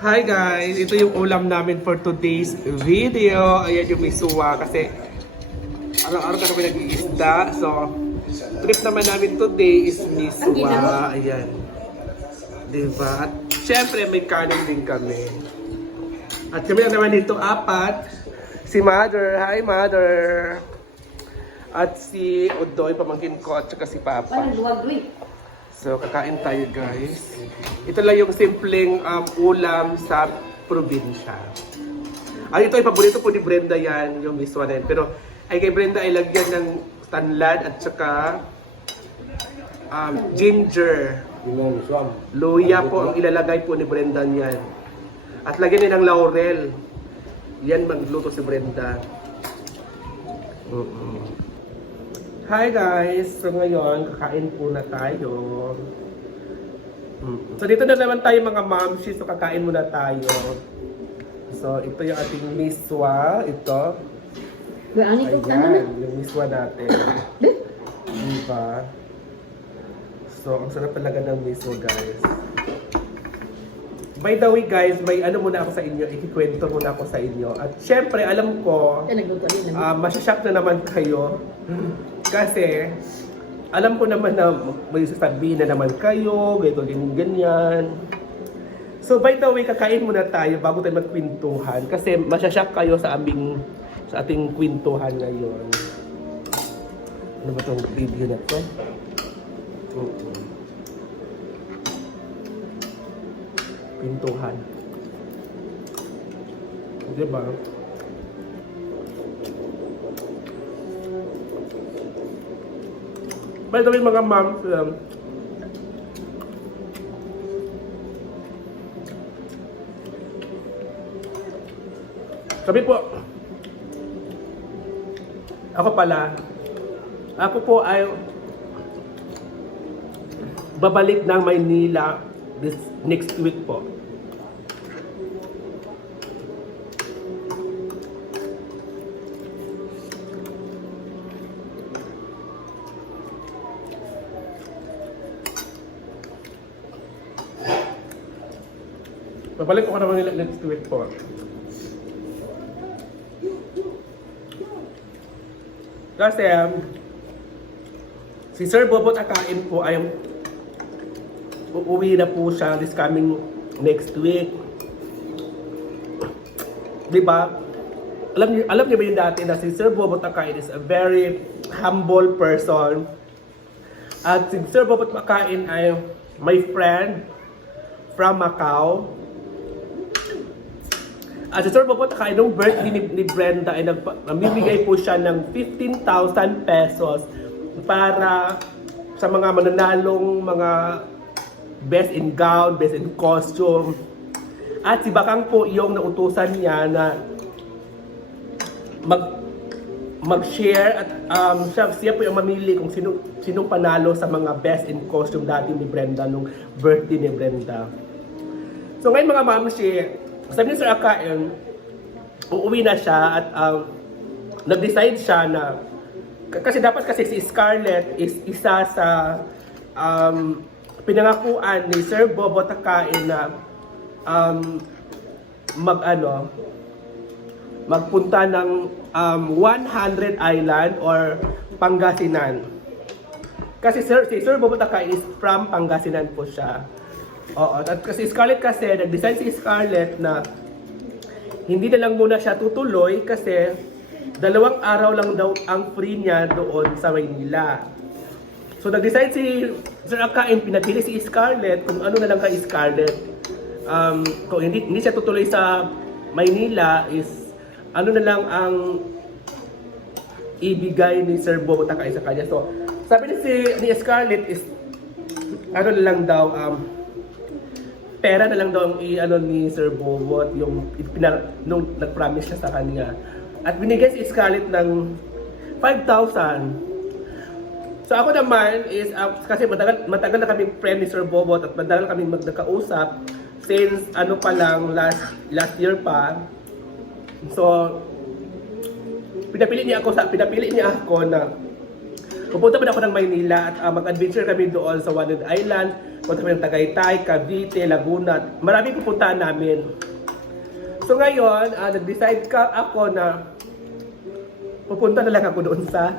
Hi guys! Ito yung ulam namin for today's video. Ayan yung misuwa kasi araw-araw na kami nag-iisda. So, trip naman namin today is misuwa. Ayan. Diba? At syempre may kanin din kami. At kami na naman dito apat. Si Mother. Hi Mother! At si Odoy, pamangkin ko, at saka si Papa. Parang luwag. So, kakain tayo guys. Ito lang yung simpleng um, ulam sa probinsya. Ay, ito ay paborito po ni Brenda yan, yung miswa na yan. Pero ay kay Brenda ay lagyan ng tanlad at saka um, ginger. Luya po ang ilalagay po ni Brenda niyan. At lagyan din ng laurel. Yan magluto si Brenda. Mm-mm. Hi guys! So ngayon, kakain po na tayo. Mm-mm. So dito na naman tayo mga mamshi. So kakain muna tayo. So ito yung ating miswa. Ito. Uy, ani ko na. Ayan, yung miswa natin. Diba? So, ang sarap talaga ng miso, guys. By the way, guys, may ano muna ako sa inyo, ikikwento muna ako sa inyo. At syempre, alam ko, naman. uh, masyashock na naman kayo. Kasi, alam ko naman na may sasabihin na naman kayo, ganito, ganyan, ganyan. So, by the way, kakain muna tayo bago tayo magkwentuhan. Kasi masyashock kayo sa aming, sa ating kwentuhan ngayon. Ano ba itong video na to? Oo. Pintuhan. Di ba? By the way, mga moms, um, sabi po, ako pala, ako po ay babalik ng Maynila this next week po. Babalik ko ka naman nila next week po. Kasi um, si Sir Bobot Akain po ay uuwi na po siya this coming next week. 'Di ba? Alam niyo, alam niyo ba yung dati na si Sir Bobot Akain is a very humble person. At si Sir Bobot Akain ay my friend from Macau. At si Sir Bobot Akain, nung birthday ni, ni Brenda, ay nagpa, namimigay po siya ng 15,000 pesos para sa mga mananalong mga best in gown, best in costume. At si Bakang po yung nautusan niya na mag mag-share at um, siya, siya po yung mamili kung sino sinong panalo sa mga best in costume dati ni Brenda nung birthday ni Brenda. So ngayon mga mamsi, sabi ni Sir Akain, uuwi na siya at um, nag-decide siya na kasi dapat kasi si Scarlett is isa sa um, pinangakuan ni Sir Bobo Takain na um, mag ano magpunta ng um, 100 island or Pangasinan. Kasi Sir, si Sir Bobo Takain is from Pangasinan po siya. Oo, at kasi Scarlett kasi, nag-decide si Scarlett na hindi na lang muna siya tutuloy kasi dalawang araw lang daw ang free niya doon sa Maynila. So nag-decide si Sir Akain, pinapili si Scarlett kung ano na lang kay Scarlett. Um, kung hindi, hindi siya tutuloy sa Maynila is ano na lang ang ibigay ni Sir Bobo sa kanya. So sabi ni, si, ni Scarlett is ano na lang daw um, pera na lang daw ang i ano ni Sir Bobot yung pinar, nung nag-promise siya sa kanya. At binigay si Scarlett ng 5,000. So ako naman is uh, kasi matagal matagal na kaming friend ni Sir Bobot at matagal kami magkakausap since ano pa lang last last year pa. So pinapili niya ako sa pinapili niya ako na Pupunta pa ako ng Maynila at uh, mag-adventure kami doon sa Wanted Island. punta kami ng Tagaytay, Cavite, Laguna. Maraming pupuntahan namin. So ngayon, ah, nag-decide ka ako na pupunta na lang ako doon sa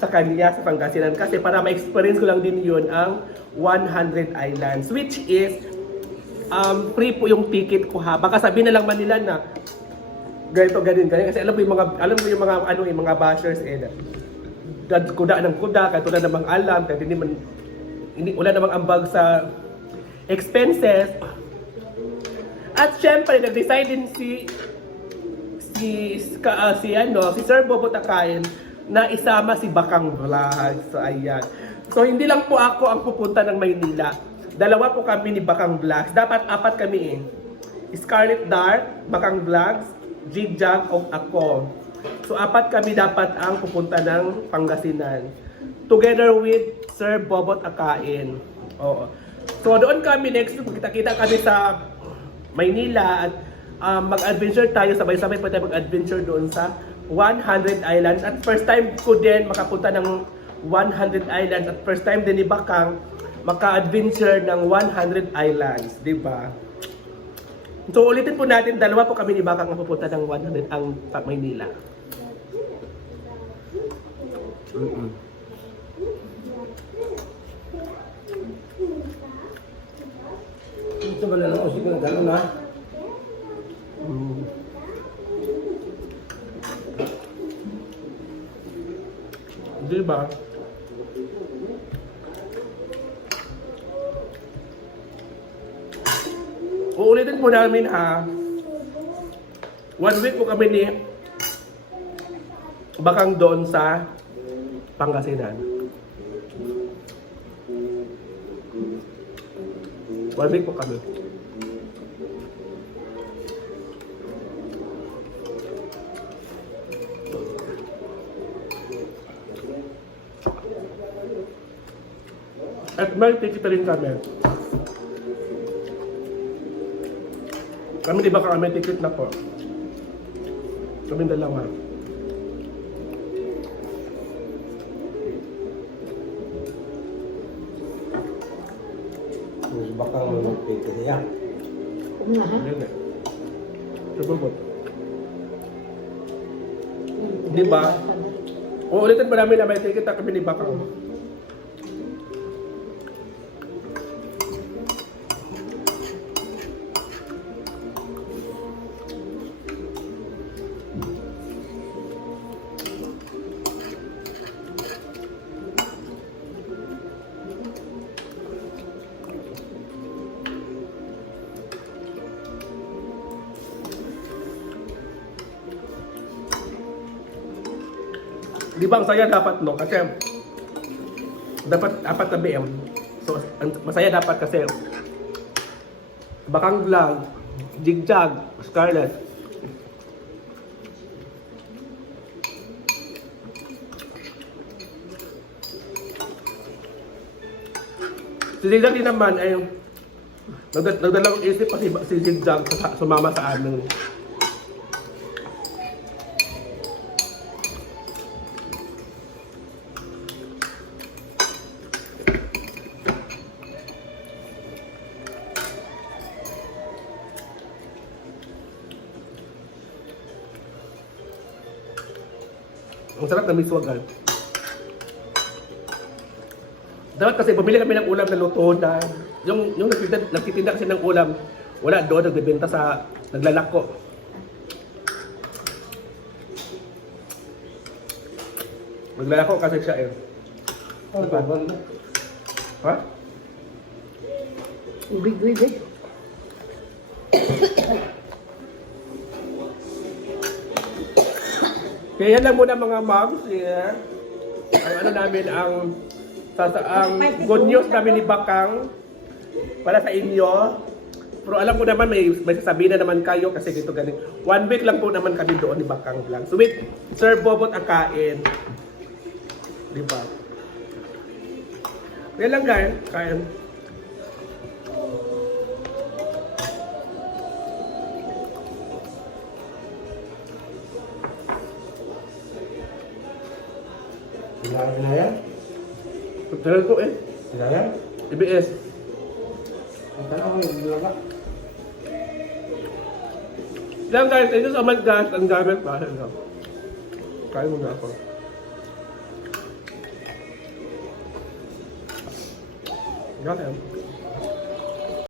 sa kanya sa Pangasinan kasi para ma-experience ko lang din yun ang 100 Islands which is um, free po yung ticket ko ha. Baka sabihin na lang man nila na ganito, ganyan, ganyan. Kasi alam ko yung mga, alam ko yung mga, ano, yung mga bashers eh. Kuda ng kuda, kahit wala namang alam, kahit hindi man, hindi, wala namang ambag sa expenses. At syempre, nag-decide din si si ka, ah, si ano, si Sir Bobo Takayan na isama si Bakang Vlog. So ayan. So hindi lang po ako ang pupunta ng Maynila. Dalawa po kami ni Bakang Vlogs. Dapat apat kami eh. Scarlet Dart, Bakang Vlogs, Jigjag o ako. So apat kami dapat ang pupunta ng Pangasinan. Together with Sir Bobot Akain. Oo. So doon kami next week, kita-kita kami sa Maynila at um, mag-adventure tayo, sabay-sabay pa tayo mag-adventure doon sa 100 Islands. At first time ko din makapunta ng 100 Islands at first time din ni Bakang maka-adventure ng 100 Islands, di ba? So ulitin po natin, dalawa po kami ni Bakang ang pupunta ng 100 ang Maynila. Mm-mm. Ito ba lang kasi kung gano'n ha? Mm. Di ba? Uulitin po namin ha. One week po kami ni Bakang doon sa Pangasinan. One week po kami. At may ticket rin kami. Kami di ba kami ticket na po? Kami dalawa. Mas baka mo magpito niya. Nga ha? Ayun eh. Sababot. Di ba? Uulitin pa namin na may ticket na kami ni Bakang. Di ba ang saya dapat no? Kasi dapat apat na BM. So masaya dapat kasi bakang vlog, jigjag, scarlet. Si Jigjag din naman ay nagda- nagdalawang isip pa si, si Jigjag sa, sumama sa amin. Ang sarap na miswagan. Dapat kasi bumili kami ng ulam na luto na yung yung nagtitinda, nagtitinda kasi ng ulam wala doon nagbebenta sa naglalako. Naglalako kasi siya eh. Ano ba? Ha? Ubig, Kaya yan lang muna mga moms, yeah. Ang ano namin ang sa ang good news namin ni Bakang para sa inyo. Pero alam ko naman may may sasabihin na naman kayo kasi dito ganito. One week lang po naman kami doon ni Bakang Vlog. So with Sir Bobot ang kain. Di ba? Yan lang guys, kain. Sila sila yan? Ko eh. Sila yan? EBS. Ang tanong ko yung bulaga. Lang guys, thank you so much guys. Ang dami pa. Ano? Kaya mo na ako. Got him.